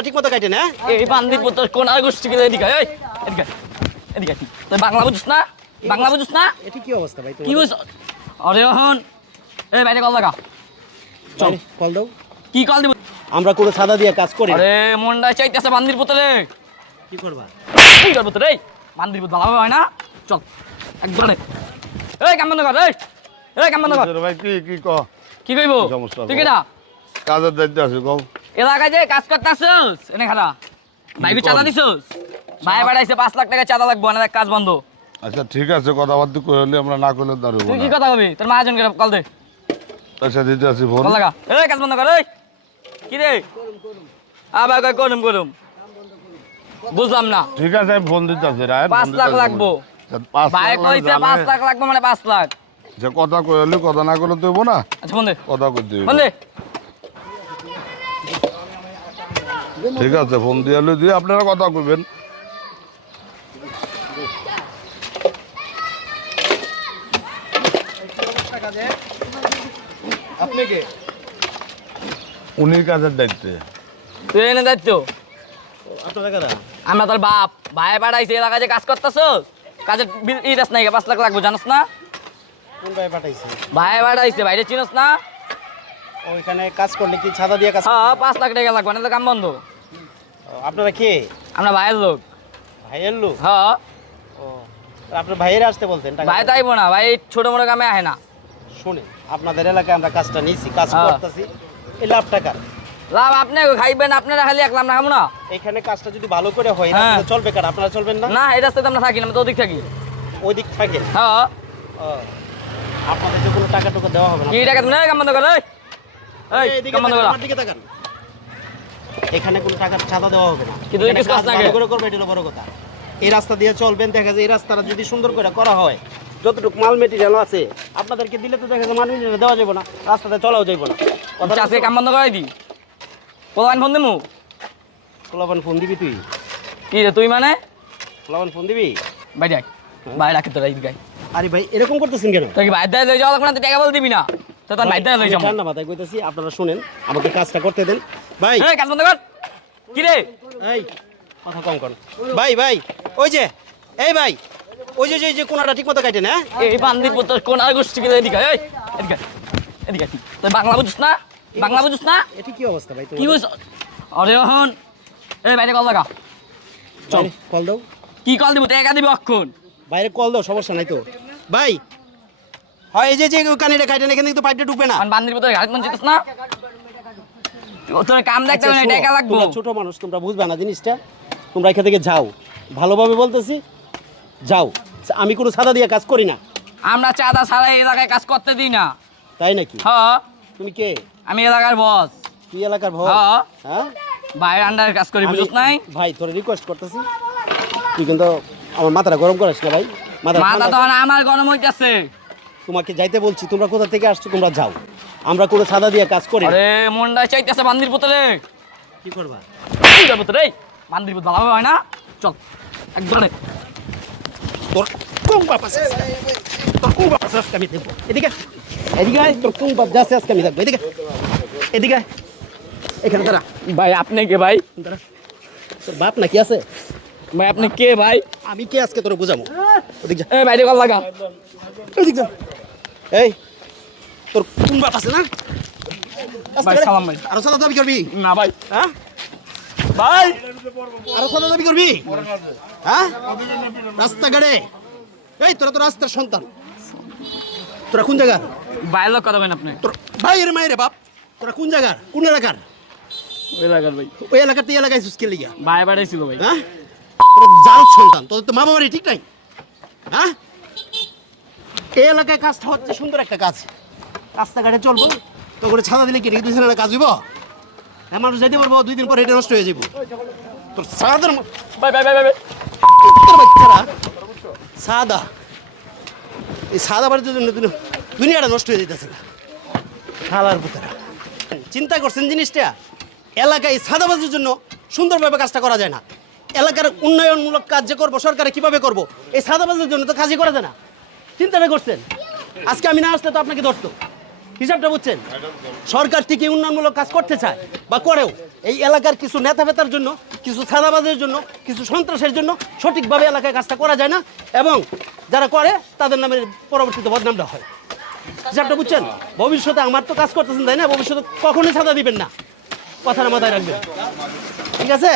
ঠিক মতো কাটে না এই বান্দির পুত্র কোন আর গোষ্ঠী গেলে এদিকে এই এদিকে এদিকে তুই বাংলা বুঝছ না বাংলা বুঝছ না এটা কি অবস্থা ভাই কি বুঝছ আরে হন এই বাইরে কল লাগা চল কল দাও কি কল দিব আমরা কোনো সাদা দিয়ে কাজ করি আরে মনটা চাইতেছে বান্দির পুত্রে কি করবা কি করব তোর এই বান্দির পুত্র ভালো হয় না চল একদম এই কাম বন্ধ কর এই কাম বন্ধ কর ভাই কি ক কি কইব তুই কি না কাজের দায়িত্ব আছে কও এলাকায় যে কাজ করতেছস এনে খারা ভাই চাঁদা দিছস ভাই বাড়াইছে 5 লাখ টাকা চাঁদা লাগবে না কাজ বন্ধ আচ্ছা ঠিক আছে কথাবার্তা কইলে আমরা না কইলে দাঁড়াবো তুই কি কথা কবি তোর মহাজনকে কল দে আচ্ছা দিতে আসি ফোন কল লাগা এই কাজ বন্ধ কর এই কি রে আবার কই করুম বুঝলাম না ঠিক আছে আমি ফোন দিতে আসি রায় 5 লাখ লাগবো ভাই কইছে 5 লাখ লাগবে মানে 5 লাখ যে কথা কইলে কথা না কইলে দেব না আচ্ছা ফোন দে কথা কই দিবি ফোন দে ঠিক আছে ফোন দিয়ালে দিয়ে আপনারা কথা কইবেন আপনি কে উনির কাজের দায়িত্বে তুই এনে দায়িত্ব আপনারা কারা আমরা তোর বাপ ভাই বাড়াইছে এলাকায় যে কাজ করতেছস কাজের ইরাস নাই 5 লাখ লাগবে জানোস না কোন ভাই পাঠাইছে ভাই বাড়াইছে ভাইরে চিনোস না ওইখানে কাজ করলে কি সাদা দিয়ে কাজ হ্যাঁ 5 লাখ টাকা লাগবে না তো কাম বন্ধ আপনারা কে আমরা ভাইয়ের লোক ভাইয়ের লোক হ্যাঁ ও আপনার ভাইয়ের আসতে বলতেন টাকা ভাই তাইবো না ভাই ছোট মোটো কামে আহে না শুনে আপনাদের এলাকায় আমরা কাজটা নিয়েছি কাজ হ্যাঁ। করতেছি এই লাভ টাকা লাভ আপনি খাইবেন আপনারা খালি একলাম না খাবো না এখানে কাজটা যদি ভালো করে হয় হ্যাঁ। তাহলে চলবে কার আপনারা চলবেন না না এই রাস্তাতে আমরা থাকি না আমরা তো ওদিক থাকি ওই দিক থাকে হ্যাঁ ও, আপনাদেরকে কোনো টাকা টুকু দেওয়া হবে না কি টাকা তুমি কাম বন্ধ কর এই এইদিকে কাম বন্ধ তাকান, কর আমার দিকে তাকান। এখানে কোনো টাকার চাঁদা দেওয়া হবে না কিন্তু ওই এখানে কাজ কাজ না ভালো কে? করে করবে এটা হলো বড় কথা এই রাস্তা দিয়ে চলবেন দেখা যায় এই রাস্তাটা যদি সুন্দর করে করা হয় যতটুকু মাল মেটেরিয়াল আছে আপনাদেরকে দিলে তো দেখা যায় মাল মেটেরিয়াল দেওয়া যাবে না রাস্তাতে চলাও যাবে না আচ্ছা আজকে কাম বন্ধ করাই দি পোলান ফোন দিমু পোলাপান ফোন দিবি তুই কি রে তুই মানে পোলাপান ফোন দিবি ভাই যাই ভাই রাখি তোরা ঈদ গাই আরে ভাই এরকম করতেছেন কেন তুই কি ভাই দায় লই যাওয়া লাগবে না তুই টাকা বল দিবি না তো তোর ভাই দায় লই যাবো ঠান্ডা মাথায় কইতেছি আপনারা শুনেন আমাকে কাজটা করতে দেন ভাই এই কাজ বন্ধ কর কি রে এই কথা কম কর ভাই ভাই ওই যে এই ভাই ওই যে যে কোনাটা ঠিক মতো কাটে না এই বান্দির পুত্র কোন আর গোষ্ঠী গেলে এদিকে এই এদিকে এদিকে তুই বাংলা বুঝছ না বাংলা বুঝছ না এটা কি অবস্থা ভাই কি বুঝ আরে হন এই বাইরে কল লাগা চল কল দাও কি কল দিব টাকা দিবি অক্ষণ বাইরে কল দাও সমস্যা নাই তো ভাই হয় এই যে কানেটা কাটে না এখানে কিন্তু পাইপটা ঢুকবে না আর বান্দির পুত্র ঘাট মন চিতস না তোর কাম দেখতে হবে না আচ্ছা, টাকা শোনো, লাগবে তোমরা ছোট মানুষ তোমরা বুঝবে না জিনিসটা তোমরা এখান থেকে যাও ভালোভাবে বলতেছি যাও আমি কোনো সাদা দিয়ে কাজ করি না আমরা চাঁদা ছাড়া এই এলাকায় কাজ করতে দিই না তাই নাকি হ্যাঁ তুমি কে আমি এলাকার বস তুই এলাকার ভয় হ্যাঁ হ্যাঁ বাইরের আন্ডারে কাজ করি বুঝছ নাই ভাই তোর রিকোয়েস্ট করতেছি তুই কিন্তু আমার মাথাটা গরম করিস না ভাই মাথা ঠান্ডা তো আমার গরম হইতাছে তোমাকে যাইতে বলছি তোমরা কোথা থেকে আসছো তোমরা যাও আমরা কোনো সাদা দিয়ে কাজ করি না। আরে মনটা চাইতেছে বান্দির পুত্রে কি করবা কি করবো তোর এই বান্দির পুত্র ভালো হয় না চল একদম তোর কোন বাপ আছে তোর কোন বাপ আছে আজকে আমি দেখবো এদিকে এদিকে আয়, তোর কোন বাপ যাচ্ছে আজকে আমি দেখবো এদিকে এদিকে আয়। এখানে দাঁড়া ভাই আপনি কে ভাই দাঁড়া তোর বাপ নাকি আছে ভাই আপনি কে ভাই আমি কে আজকে তোর বুঝাবো ওদিক যা এই বাইরে কল লাগা এদিক যা এই তোর কোন বাপ আছে না আস্তে ভাই করে। সালাম ভাই আরো সাদা দাবি করবি না ভাই হ্যাঁ ভাই আরো সাদা দাবি করবি হ্যাঁ রাস্তাঘাটে এই তোরা তো রাস্তার সন্তান তোরা কোন জায়গার বাইরের লোক কথা বলেন আপনি তোর ভাইয়ের মায়ের বাপ তোরা কোন জায়গার কোন এলাকার ওই এলাকার ভাই ওই এলাকাতে এই এলাকায় সুস্কে লিগা ভাই বাড়াইছিল ভাই হ্যাঁ তোরা জাল সন্তান তোদের তো মা বাবারই ঠিক নাই হ্যাঁ এই এলাকায় কাজটা হচ্ছে সুন্দর একটা কাজ রাস্তাঘাটে চলবো তো করে ছাদা দিলে কি রেখে দিয়েছে না কাজ হইব হ্যাঁ মানুষ যাইতে পারবো 2 দিন পর এটা নষ্ট হয়ে যাব তোর সাদার ভাই ভাই ভাই ভাই বাচ্চারা সাদা এই সাদা বাড়ির জন্য দুনিয়াটা নষ্ট হয়ে যেতেছে খালার পুতারা চিন্তা করছেন জিনিসটা এলাকায় সাদাবাজির জন্য সুন্দরভাবে কাজটা করা যায় না এলাকার উন্নয়নমূলক কাজ যে করবো সরকারে কিভাবে করব এই সাদাবাজির জন্য তো কাজই করা যায় না চিন্তাটা করছেন আজকে আমি না আসলে তো আপনাকে ধরতো হিসাবটা বুঝছেন সরকার ঠিকই উন্নয়নমূলক কাজ করতে চায় বা করেও এই এলাকার কিছু নেতা ফেতার জন্য, কিছু ছাদাবাজের জন্য, কিছু সন্ত্রাসের জন্য সঠিকভাবে এলাকায় কাজটা করা যায় না, এবং যারা করে তাদের নামে পরবর্তীতে বদনামটা হয়। যেটা বুঝছেন, ভবিষ্যতে আমার তো কাজ করতেছেন তাই না, ভবিষ্যতে কখনোই ছাদা দিবেন না, কথাটা মাথায় রাখবেন, ঠিক আছে?